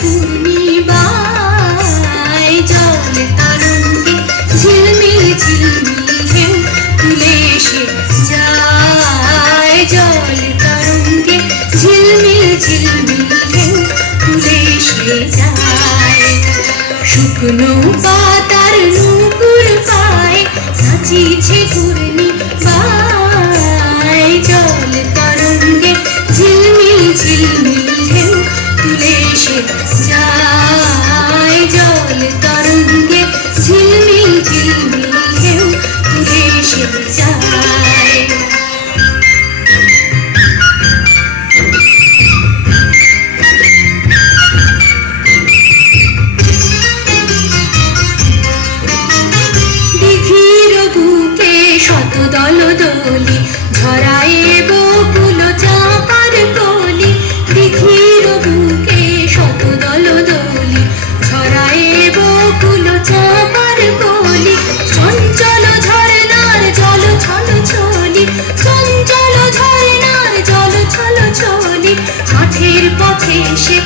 পূর্ণিমায় জল তরঙ্গে ঝিলমিল ঝিলমিল ঢেউ তুলে এসে যায়। জল তরঙ্গে ঝিলমিল ঝিলমিল ঢেউ তুলে এসে যায়। শুকনো পাতার নূপুর পায় নাচিছে পূর্ণিমায়। জল তরঙ্গে ঝিলমিল ঝিলমিল ঢেউ তুলে এসে যায়। জল তরঙ্গে ঝিলমিল ঝিলমিল ঢেউ তুলে এসে যায়। দিঘির বুকে শত দলদলি ঝরায় বকুল চাঁপার কলি। দিঘির বুকে শত দলদলি ঝরায় বকুল চাঁপার কলি। চঞ্চল ঝরনার জল ছল ছলি, চঞ্চল ঝরনার জল ছল ছলি। মাঠের পথে সে